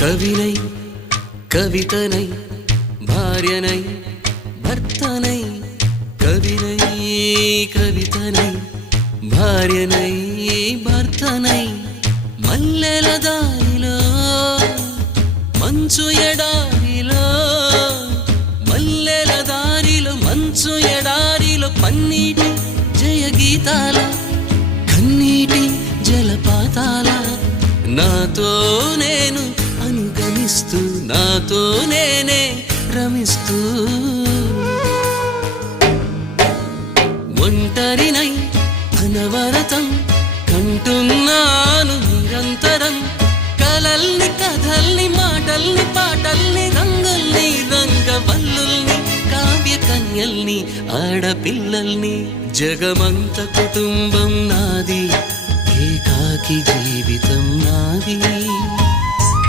కవినై కవితనై భార్యనై భర్తనై కవినై కవితనై భార్యనై భర్తనై మల్లెల దారిలో మంచు ఎడారిలో మల్లెల దారిలో మంచు ఎడారిలో పన్నీటి జయ గీతాల కన్నీటి జలపాతాల నాతో నేను అనుగమిస్తూ నాతో నేనే రమిస్తూ ఒంటరినై అనవరతం కంటున్నాను నిరంతరం కలల్ని కథల్ని మాటల్ని పాటల్ని రంగుల్ని రంగవల్లుల్ని కావ్య కన్యల్ని ఆడపిల్లల్ని జగమంత కుటుంబం నాది ఏకాకి జీవితం నాది